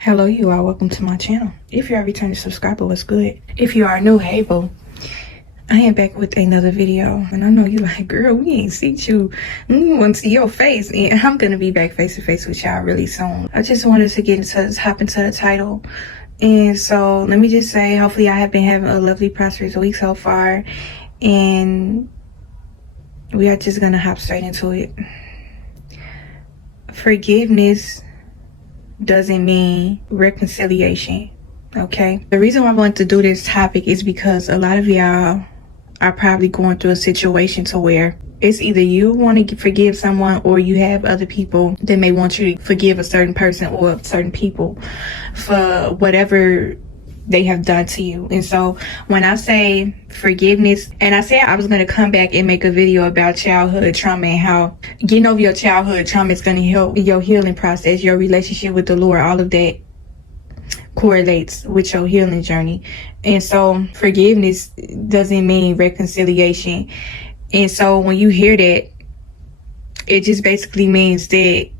Hello, you all. Welcome to my channel. If you are a returning subscriber, what's good? If you are new, hey boo. I am back with another video, and I know you like, girl, we ain't seen you. We want to see your face, and I'm gonna be back face to face with y'all really soon. I just wanted to hop into the title, and so let me just say, hopefully, I have been having a lovely, prosperous week so far, and we are just gonna hop straight into it. Forgiveness doesn't mean reconciliation. Okay, the reason why I want to do this topic is because a lot of y'all are probably going through a situation to where it's either you want to forgive someone or you have other people that may want you to forgive a certain person or certain people for whatever they have done to you. And so when I say forgiveness, and I said I was going to come back and make a video about childhood trauma and how getting over your childhood trauma is going to help your healing process, your relationship with the Lord, all of that correlates with your healing journey. And so forgiveness doesn't mean reconciliation. And so when you hear that, it just basically means that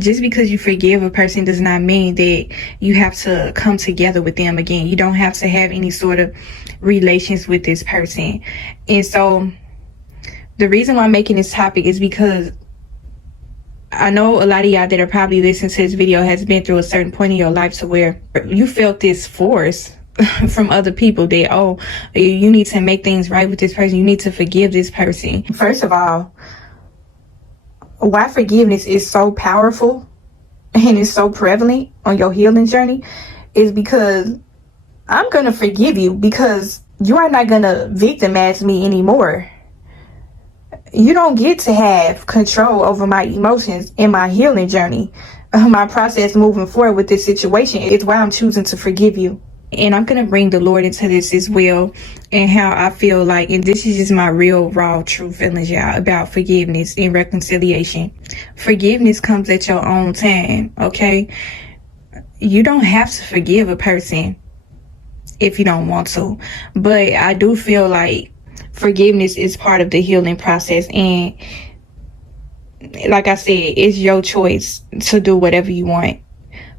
just because you forgive a person does not mean that you have to come together with them again. You don't have to have any sort of relations with this person. And so the reason why I'm making this topic is because I know a lot of y'all that are probably listening to this video has been through a certain point in your life to where you felt this force from other people that, oh, you need to make things right with this person. You need to forgive this person. First of all, why forgiveness is so powerful and is so prevalent on your healing journey is because I'm going to forgive you because you are not going to victimize me anymore. You don't get to have control over my emotions in my healing journey. My process moving forward with this situation is why I'm choosing to forgive you. And I'm going to bring the Lord into this as well, and how I feel like, and this is just my real, raw, true feelings, y'all, about forgiveness and reconciliation. Forgiveness comes at your own time, okay? You don't have to forgive a person if you don't want to. But I do feel like forgiveness is part of the healing process. And like I said, it's your choice to do whatever you want.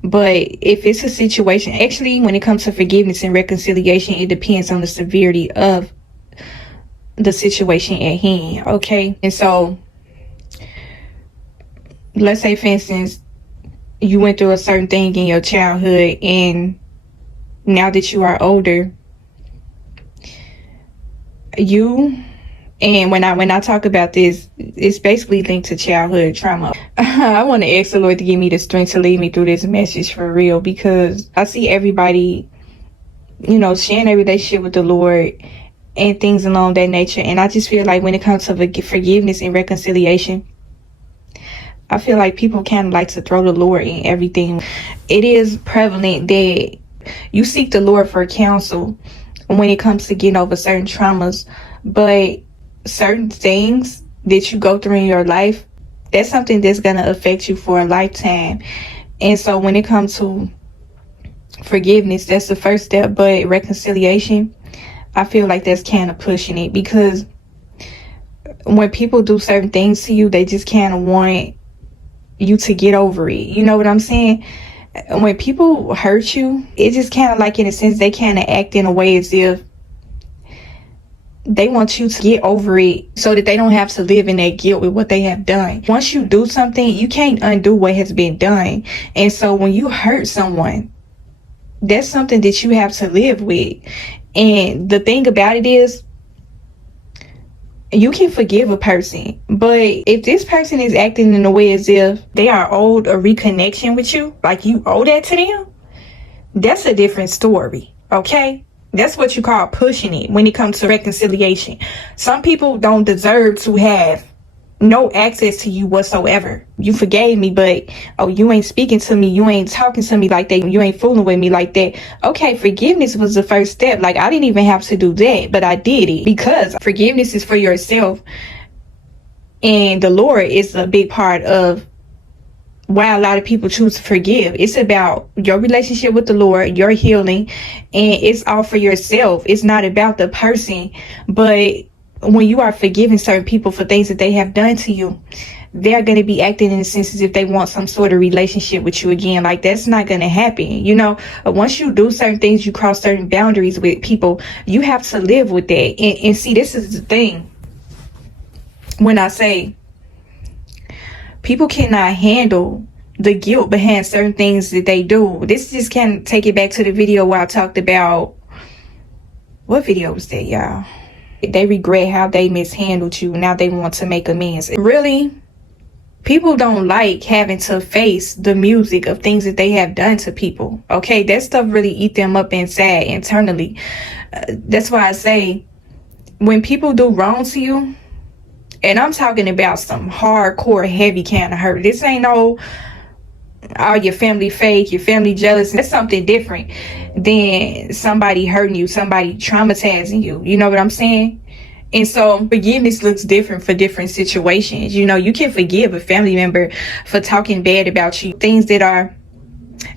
But if it's a situation, actually, when it comes to forgiveness and reconciliation, it depends on the severity of the situation at hand, okay? And so, let's say, for instance, you went through a certain thing in your childhood, and now that you are older, and when I talk about this, it's basically linked to childhood trauma. I want to ask the Lord to give me the strength to lead me through this message for real, because I see everybody, sharing their relationship with the Lord and things along that nature. And I just feel like when it comes to forgiveness and reconciliation, I feel like people kind of like to throw the Lord in everything. It is prevalent that you seek the Lord for counsel when it comes to getting over certain traumas, but certain things that you go through in your life, that's something that's going to affect you for a lifetime. And so when it comes to forgiveness, that's the first step. But reconciliation, I feel like that's kind of pushing it, because when people do certain things to you, they just kind of want you to get over it. You know what I'm saying? When people hurt you, it's just kind of like, in a sense, they kind of act in a way as if they want you to get over it so that they don't have to live in that guilt with what they have done. Once you do something, you can't undo what has been done. And so when you hurt someone, that's something that you have to live with. And the thing about it is, you can forgive a person, but if this person is acting in a way as if they are owed a reconnection with you, like you owe that to them, that's a different story, okay? That's what you call pushing it when it comes to reconciliation. Some people don't deserve to have no access to you whatsoever. You forgave me, but, oh, you ain't speaking to me. You ain't talking to me like that. You ain't fooling with me like that. Okay, forgiveness was the first step. Like, I didn't even have to do that, but I did it, because forgiveness is for yourself. And the Lord is a big part of why a lot of people choose to forgive. It's about your relationship with the Lord, your healing, and it's all for yourself. It's not about the person. But when you are forgiving certain people for things that they have done to you, they're going to be acting in a sense as if they want some sort of relationship with you again. Like, that's not going to happen. You know, once you do certain things, you cross certain boundaries with people, you have to live with that. And see, this is the thing. When I say people cannot handle the guilt behind certain things that they do, this just can take it back to the video where I talked about, what video was that, y'all? They regret how they mishandled you. Now they want to make amends. Really, people don't like having to face the music of things that they have done to people. Okay, that stuff really eat them up inside internally. That's why I say, when people do wrong to you, and I'm talking about some hardcore, heavy kind of hurt. This ain't no, oh, your family fake, your family jealous. That's something different than somebody hurting you, somebody traumatizing you. You know what I'm saying? And so forgiveness looks different for different situations. You know, you can forgive a family member for talking bad about you. Things that are,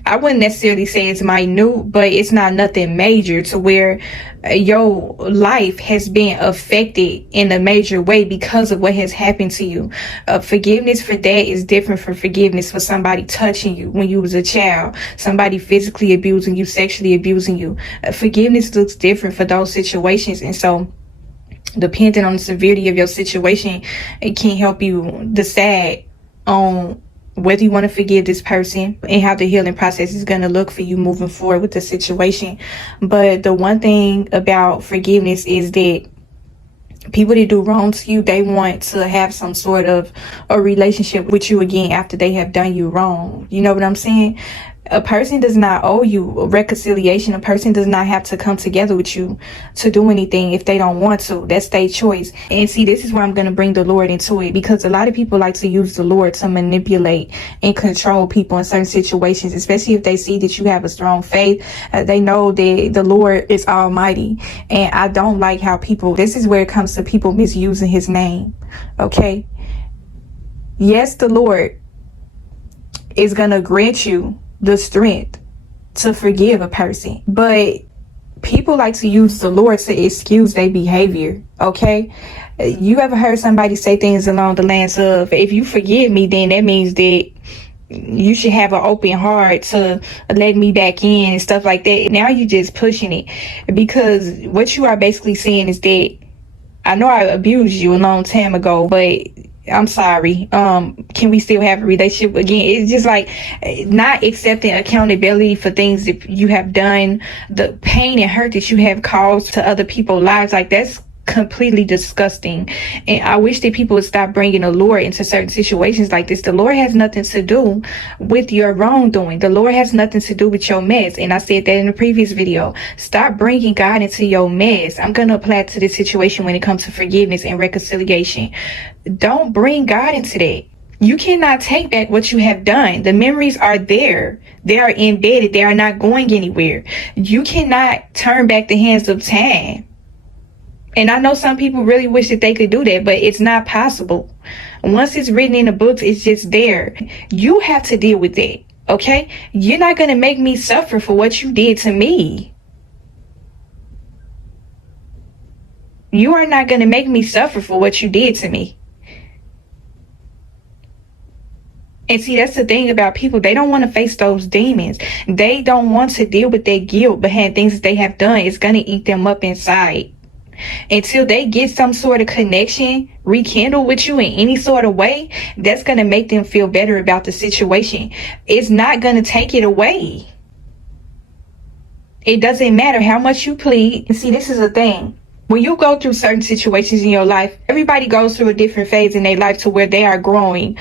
I wouldn't necessarily say it's minute, but it's not nothing major to where your life has been affected in a major way because of what has happened to you. Forgiveness for that is different from forgiveness for somebody touching you when you was a child, somebody physically abusing you, sexually abusing you. Forgiveness looks different for those situations. And so, depending on the severity of your situation, it can help you decide on whether you want to forgive this person and how the healing process is going to look for you moving forward with the situation. But the one thing about forgiveness is that people that do wrong to you, they want to have some sort of a relationship with you again after they have done you wrong. You know what I'm saying? A person does not owe you a reconciliation. A person does not have to come together with you to do anything if they don't want to. That's their choice. And see, this is where I'm going to bring the Lord into it, because a lot of people like to use the Lord to manipulate and control people in certain situations, especially if they see that you have a strong faith. They know that the Lord is almighty. And I don't like how people, this is where it comes to people misusing his name. Okay. Yes, the Lord is going to grant you the strength to forgive a person, but people like to use the Lord to excuse their behavior. Okay, you ever heard somebody say things along the lines of, if you forgive me, then that means that you should have an open heart to let me back in and stuff like that. Now you're just pushing it, because what you are basically saying is that, I know I abused you a long time ago, but I'm sorry. Can we still have a relationship again? It's just like not accepting accountability for things that you have done, the pain and hurt that you have caused to other people's lives. Like, that's completely disgusting. And I wish that people would stop bringing the Lord into certain situations like this. The Lord has nothing to do with your wrongdoing. The Lord has nothing to do with your mess. And I said that in the previous video. Stop bringing God into your mess. I'm going to apply it to this situation when it comes to forgiveness and reconciliation. Don't bring God into that. You cannot take back what you have done. The memories are there. They are embedded. They are not going anywhere. You cannot turn back the hands of time. And I know some people really wish that they could do that, but it's not possible. Once it's written in the books, it's just there. You have to deal with that, okay? You're not going to make me suffer for what you did to me. You are not going to make me suffer for what you did to me. And see, that's the thing about people. They don't want to face those demons. They don't want to deal with their guilt behind things that they have done. It's going to eat them up inside. Until they get some sort of connection rekindled with you in any sort of way, that's going to make them feel better about the situation. It's not going to take it away. It doesn't matter how much you plead. And see, this is the thing. When you go through certain situations in your life, everybody goes through a different phase in their life to where they are growing.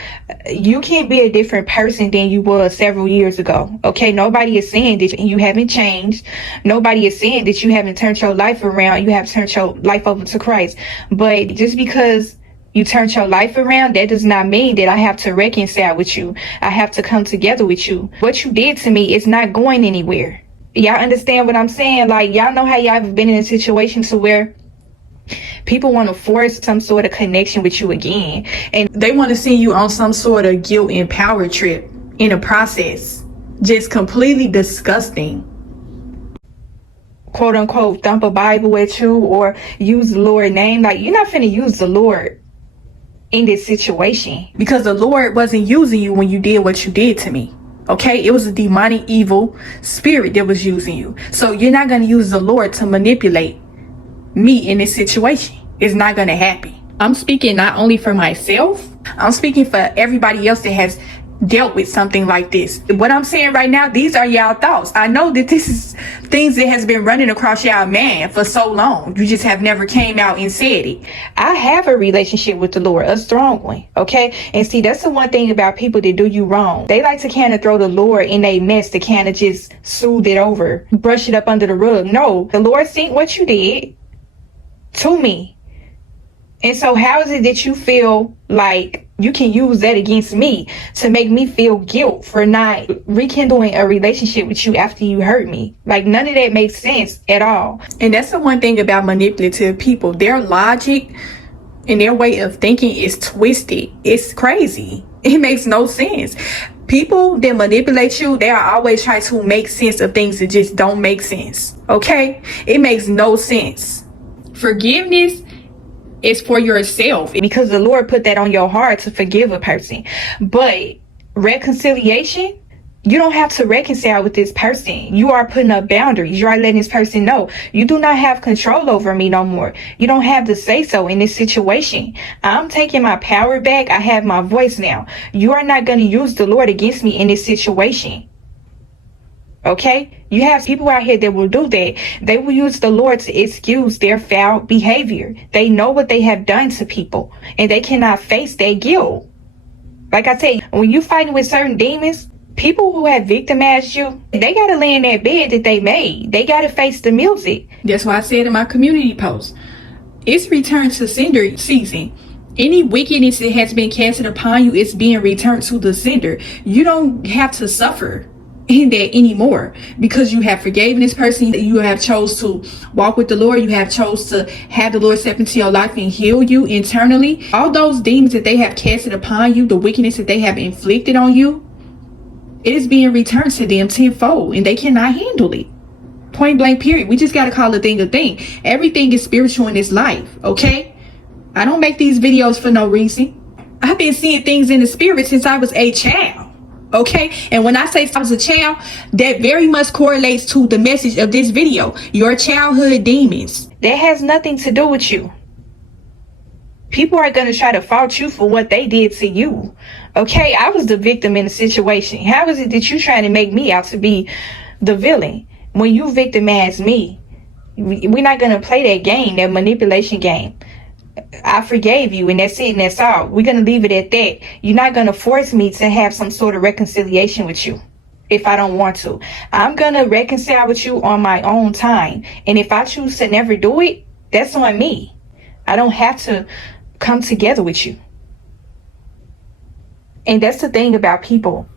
You can't be a different person than you were several years ago. Okay, nobody is saying that you haven't changed. Nobody is saying that you haven't turned your life around. You have turned your life over to Christ. But just because you turned your life around, that does not mean that I have to reconcile with you. I have to come together with you. What you did to me is not going anywhere. Y'all understand what I'm saying? Like, y'all know how y'all have been in a situation to where people want to force some sort of connection with you again, and they want to send you on some sort of guilt and power trip in a process. Just completely disgusting. Quote unquote, thump a Bible at you or use the Lord's name. Like, you're not finna use the Lord in this situation, because the Lord wasn't using you when you did what you did to me. Okay, it was a demonic evil spirit that was using you. So you're not going to use the Lord to manipulate me in this situation. It's not going to happen. I'm speaking not only for myself, I'm speaking for everybody else that has dealt with something like this. What I'm saying right now, these are y'all thoughts. I know that this is things that has been running across y'all mind for so long. You just have never came out and said it. I have a relationship with the Lord, a strong one, okay? And see, that's the one thing about people that do you wrong. They like to kind of throw the Lord in a mess to kind of just soothe it over, brush it up under the rug. No, the Lord seen what you did to me. And so how is it that you feel like you can use that against me to make me feel guilt for not rekindling a relationship with you after you hurt me? Like, none of that makes sense at all. And that's the one thing about manipulative people. Their logic and their way of thinking is twisted. It's crazy. It makes no sense. People that manipulate you, they are always trying to make sense of things that just don't make sense. Okay? It makes no sense. Forgiveness is for yourself, because the Lord put that on your heart to forgive a person. But reconciliation, you don't have to reconcile with this person. You are putting up boundaries. You are letting this person know you do not have control over me no more. You don't have to say so in this situation. I'm taking my power back. I have my voice now. You are not going to use the Lord against me in this situation. Okay? You have people out here that will do that. They will use the Lord to excuse their foul behavior. They know what they have done to people, and they cannot face their guilt. Like I said, when you fighting with certain demons, people who have victimized you, they got to lay in that bed that they made. They got to face the music. That's why I said in my community post, it's return to sender season. Any wickedness that has been casted upon you is being returned to the sender. You don't have to suffer in that anymore, because you have forgiven this person. You have chose to walk with the Lord. You have chose to have the Lord step into your life and heal you internally. All those demons that they have casted upon you, the wickedness that they have inflicted on you, it is being returned to them tenfold, and they cannot handle it. Point blank period. We just got to call a thing a thing. Everything is spiritual in this life. Okay, I don't make these videos for no reason. I've been seeing things in the spirit since I was a child. Okay, and when I say I was a child, that very much correlates to the message of this video. Your childhood demons. That has nothing to do with you. People are going to try to fault you for what they did to you. Okay, I was the victim in the situation. How is it that you trying to make me out to be the villain when you victimized me? We're not going to play that game, that manipulation game. I forgave you, and that's it, and that's all. We're going to leave it at that. You're not going to force me to have some sort of reconciliation with you if I don't want to. I'm going to reconcile with you on my own time. And if I choose to never do it, that's on me. I don't have to come together with you. And that's the thing about people.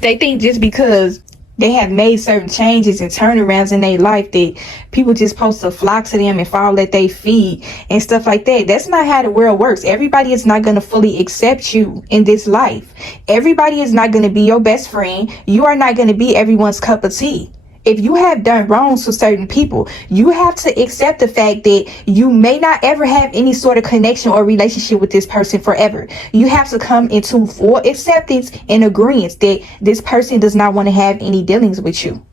They think just because they have made certain changes and turnarounds in their life that people just supposed to flock to them and fall at their feet and stuff like that. That's not how the world works. Everybody is not going to fully accept you in this life. Everybody is not going to be your best friend. You are not going to be everyone's cup of tea. If you have done wrongs to certain people, you have to accept the fact that you may not ever have any sort of connection or relationship with this person forever. You have to come into full acceptance and agreement that this person does not want to have any dealings with you.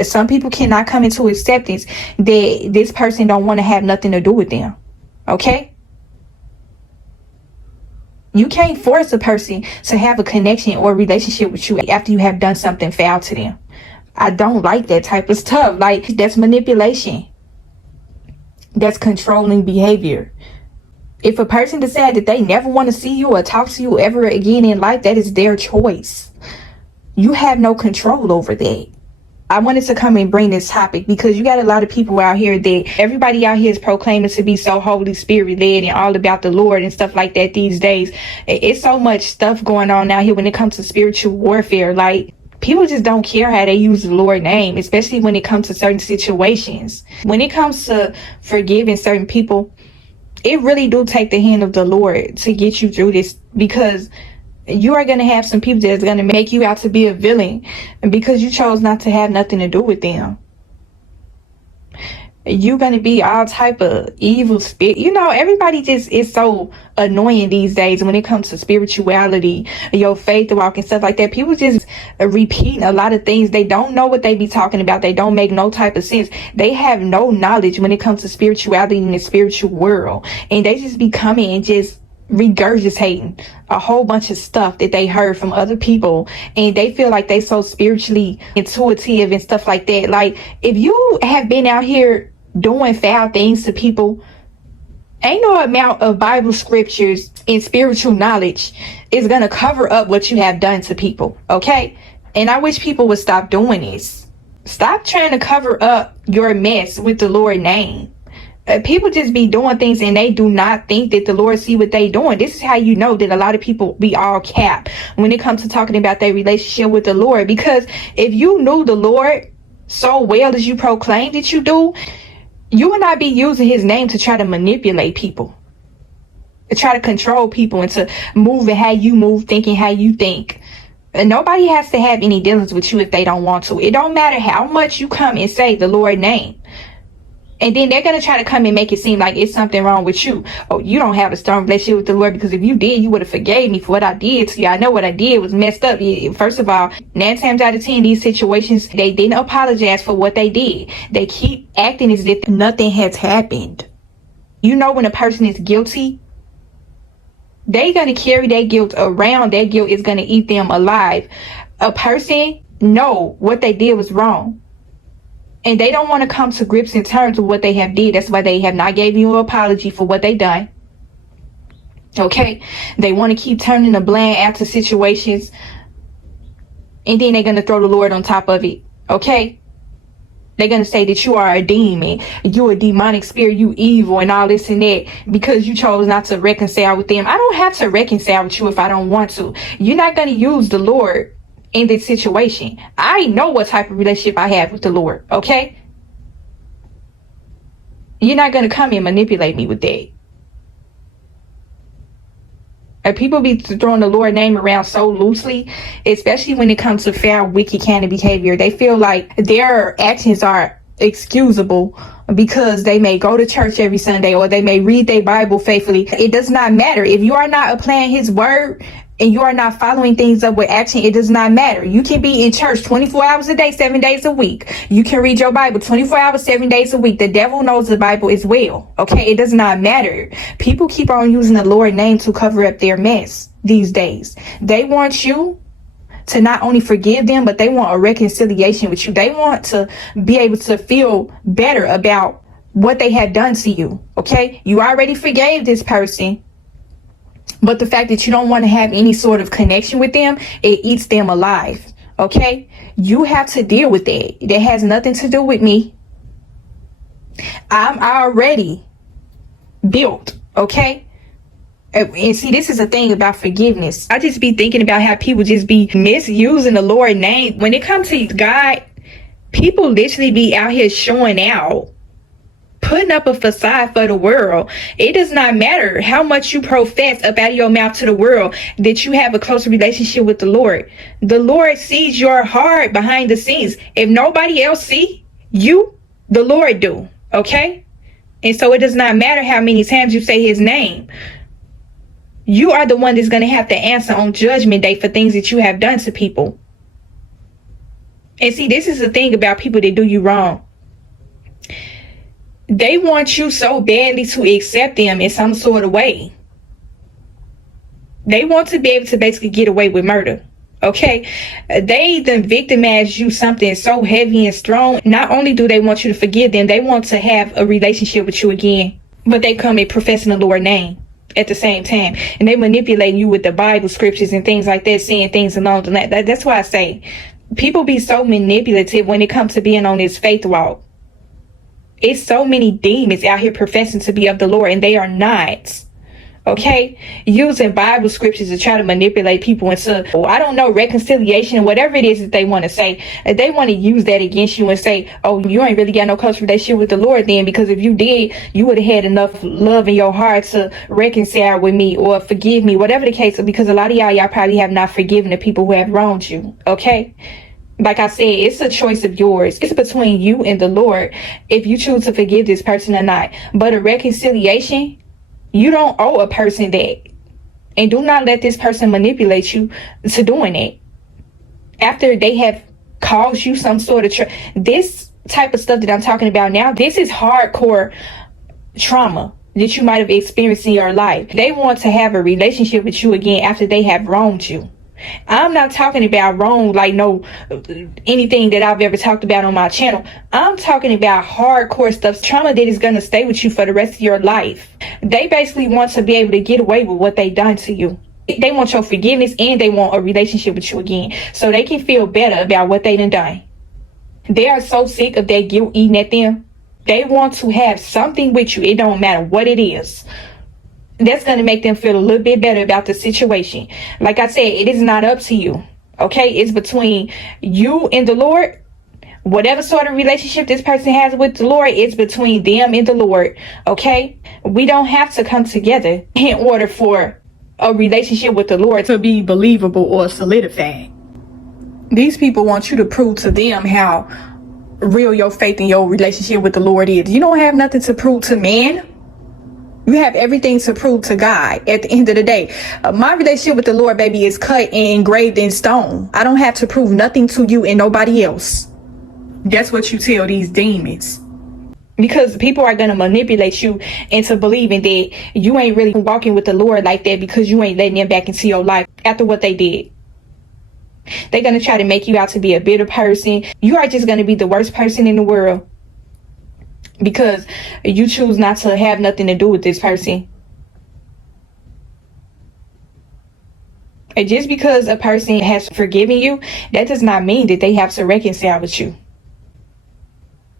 Some people cannot come into acceptance that this person don't want to have nothing to do with them. Okay? You can't force a person to have a connection or relationship with you after you have done something foul to them. I don't like that type of stuff. Like, that's manipulation. That's controlling behavior. If a person decides that they never want to see you or talk to you ever again in life, that is their choice. You have no control over that. I wanted to come and bring this topic because you got a lot of people out here that everybody out here is proclaiming to be so Holy Spirit led and all about the Lord and stuff like that these days. It's so much stuff going on out here when it comes to spiritual warfare. Like, people just don't care how they use the Lord's name, especially when it comes to certain situations. When it comes to forgiving certain people, it really do take the hand of the Lord to get you through this, because you are going to have some people that's going to make you out to be a villain because you chose not to have nothing to do with them. you're gonna be all type of evil spirit. Everybody just is so annoying these days when it comes to spirituality, your faith walk and stuff like that. People just repeating a lot of things. They don't know what they be talking about. They don't make no type of sense. They have no knowledge when it comes to spirituality in the spiritual world, and they just be coming and just regurgitating a whole bunch of stuff that they heard from other people, and they feel like they so spiritually intuitive and stuff like that. Like, if you have been out here doing foul things to people, ain't no amount of Bible scriptures and spiritual knowledge is gonna cover up what you have done to people, okay? And I wish people would stop doing this. Stop trying to cover up your mess with the Lord's name. People just be doing things and they do not think that the Lord see what they doing. This is how you know that a lot of people be all cap when it comes to talking about their relationship with the Lord. Because if you knew the Lord so well as you proclaim that you do, you would not be using his name to try to manipulate people, to try to control people, and to move how you move, thinking how you think. And nobody has to have any dealings with you if they don't want to. It don't matter how much you come and say the Lord's name. And then they're going to try to come and make it seem like it's something wrong with you. Oh, you don't have a strong relationship with the Lord, because if you did, you would have forgave me for what I did to you. I know what I did was messed up. First of all, 9 times out of 10, these situations, they didn't apologize for what they did. They keep acting as if nothing has happened. You know, when a person is guilty, they're going to carry their guilt around. Their guilt is going to eat them alive. A person know what they did was wrong, and they don't want to come to grips in terms of what they have did. That's why they have not gave you an apology for what they done. Okay? They want to keep turning a blind eye to situations, and then they're going to throw the Lord on top of it. Okay? They're going to say that you are a demon, you're a demonic spirit, you evil, and all this and that, because you chose not to reconcile with them. I don't have to reconcile with you if I don't want to. You're not going to use the Lord in this situation. I know what type of relationship I have with the Lord, okay? You're not going to come and manipulate me with that. And people be throwing the Lord name around so loosely, especially when it comes to foul, wicked kind of behavior. They feel like their actions are excusable because they may go to church every Sunday, or they may read their Bible faithfully. It does not matter. If you are not applying his word and you are not following things up with action, it does not matter. You can be in church 24 hours a day, 7 days a week. You can read your Bible 24 hours, 7 days a week. The devil knows the Bible as well. Okay, it does not matter. People keep on using the Lord's name to cover up their mess these days. They want you to not only forgive them, but they want a reconciliation with you. They want to be able to feel better about what they have done to you. Okay, you already forgave this person, but the fact that you don't want to have any sort of connection with them, it eats them alive. Okay? You have to deal with that. That has nothing to do with me. I'm already built. Okay? And see, this is the thing about forgiveness. I just be thinking about how people just be misusing the Lord's name. When it comes to God, people literally be out here showing out, putting up a facade for the world. It does not matter how much you profess up out of your mouth to the world that you have a close relationship with the Lord. The Lord sees your heart behind the scenes. If nobody else see you, the Lord do. Okay? And so it does not matter how many times you say his name. You are the one that's going to have to answer on Judgment Day for things that you have done to people. And see, this is the thing about people that do you wrong. They want you so badly to accept them in some sort of way. They want to be able to basically get away with murder. Okay? They then victimize you something so heavy and strong. Not only do they want you to forgive them, they want to have a relationship with you again. But they come in professing the Lord's name at the same time. And they manipulate you with the Bible scriptures and things like that, saying things along the line. That's why I say people be so manipulative when it comes to being on this faith walk. It's so many demons out here professing to be of the Lord, and they are not. Okay? Using Bible scriptures to try to manipulate people into, I don't know, reconciliation, whatever it is that they want to say. They want to use that against you and say, oh, you ain't really got no close relationship with the Lord then, because if you did, you would have had enough love in your heart to reconcile with me or forgive me, whatever the case. Because a lot of y'all probably have not forgiven the people who have wronged you. Okay? Like I said, it's a choice of yours. It's between you and the Lord if you choose to forgive this person or not. But a reconciliation, you don't owe a person that. And do not let this person manipulate you to doing it. After they have caused you some sort of this type of stuff that I'm talking about now, this is hardcore trauma that you might have experienced in your life. They want to have a relationship with you again after they have wronged you. I'm not talking about wrong like anything that I've ever talked about on my channel. I'm talking about hardcore stuff, trauma that is going to stay with you for the rest of your life. They basically want to be able to get away with what they done to you. They want your forgiveness and they want a relationship with you again so they can feel better about what they done. They are so sick of that guilt eating at them. They want to have something with you. It don't matter what it is. That's going to make them feel a little bit better about the situation. Like I said, it is not up to you. Okay? It's between you and the Lord. Whatever sort of relationship this person has with the Lord, it's between them and the Lord. Okay? We don't have to come together in order for a relationship with the Lord to be believable or solidified. These people want you to prove to them how real your faith in your relationship with the Lord is. You don't have nothing to prove to man. You have everything to prove to God at the end of the day. My relationship with the Lord, baby, is cut and engraved in stone. I don't have to prove nothing to you and nobody else. That's what you tell these demons. Because people are going to manipulate you into believing that you ain't really walking with the Lord like that because you ain't letting them back into your life after what they did. They're going to try to make you out to be a bitter person. You are just going to be the worst person in the world because you choose not to have nothing to do with this person. And just because a person has forgiven you, that does not mean that they have to reconcile with you.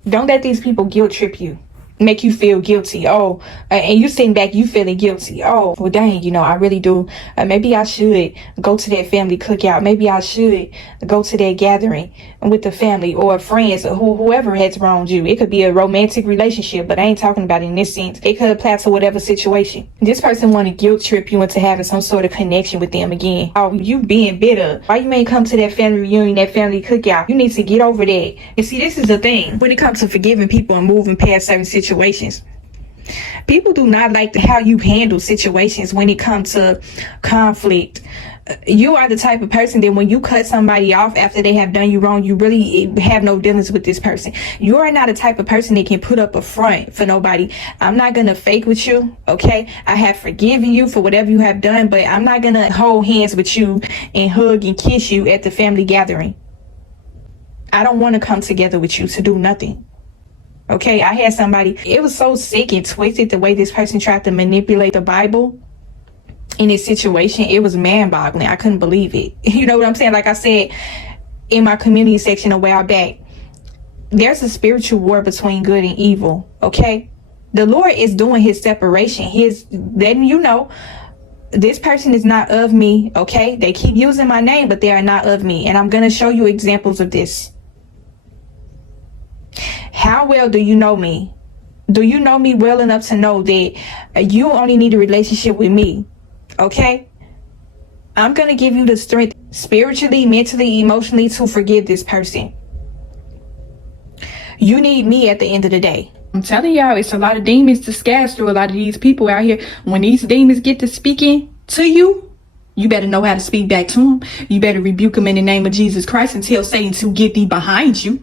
Don't let these people guilt trip you, make you feel guilty. Oh, and you sitting back, you feeling guilty. Oh, well, dang, I really do. Maybe I should go to that family cookout. Maybe I should go to that gathering with the family or friends or whoever has wronged you. It could be a romantic relationship, but I ain't talking about it in this sense. It could apply to whatever situation. This person want to guilt trip you into having some sort of connection with them again. Oh, you being bitter. Why you ain't come to that family reunion, that family cookout? You need to get over that. And see, this is the thing. When it comes to forgiving people and moving past certain situations, people do not like how you handle situations when it comes to conflict. You are the type of person that when you cut somebody off after they have done you wrong, you really have no dealings with this person. You are not a type of person that can put up a front for nobody. I'm not going to fake with you, okay? I have forgiven you for whatever you have done, but I'm not going to hold hands with you and hug and kiss you at the family gathering. I don't want to come together with you to do nothing. Okay, I had somebody, it was so sick and twisted the way this person tried to manipulate the Bible in this situation. It was man-boggling. I couldn't believe it. You know what I'm saying? Like I said in my community section a while back, there's a spiritual war between good and evil, okay? The Lord is doing his separation. He's letting you know this person is not of me, okay? They keep using my name, but they are not of me. And I'm going to show you examples of this. How well do you know me? Do you know me well enough to know that you only need a relationship with me? Okay? I'm going to give you the strength spiritually, mentally, emotionally to forgive this person. You need me at the end of the day. I'm telling y'all, it's a lot of demons disguised through a lot of these people out here. When these demons get to speaking to you, you better know how to speak back to them. You better rebuke them in the name of Jesus Christ and tell Satan to get thee behind you.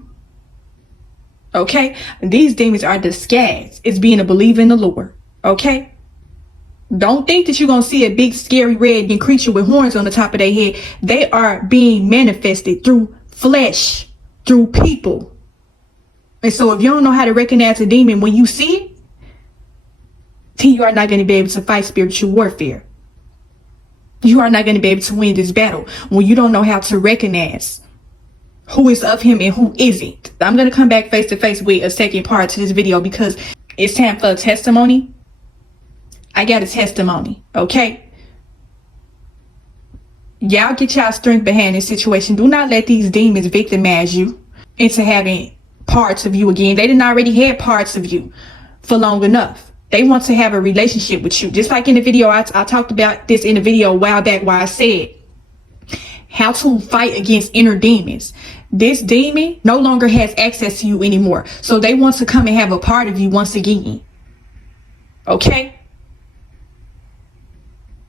Okay? These demons are disguised. It's being a believer in the Lord. Okay? Don't think that you're going to see a big, scary, red creature with horns on the top of their head. They are being manifested through flesh, through people. And so if you don't know how to recognize a demon when you see it, then you are not going to be able to fight spiritual warfare. You are not going to be able to win this battle when you don't know how to recognize who is of him and who isn't. I'm going to come back face to face with a second part to this video because it's time for a testimony. I got a testimony, okay? Y'all get y'all strength behind this situation. Do not let these demons victimize you into having parts of you again. They didn't already have parts of you for long enough. They want to have a relationship with you. Just like in the video, I talked about this in the video a while back where I said, how to fight against inner demons. This demon no longer has access to you anymore. So they want to come and have a part of you once again. Okay?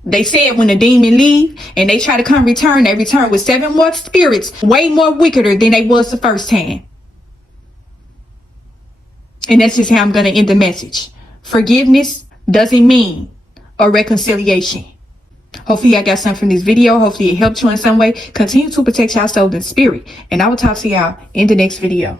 They said when a demon leave and they try to come return, they return with 7 more spirits, way more wickeder than they was the first time. And that's just how I'm going to end the message. Forgiveness doesn't mean a reconciliation. Hopefully I got something from this video. Hopefully it helped you in some way. Continue to protect your soul and spirit. And I will talk to y'all in the next video.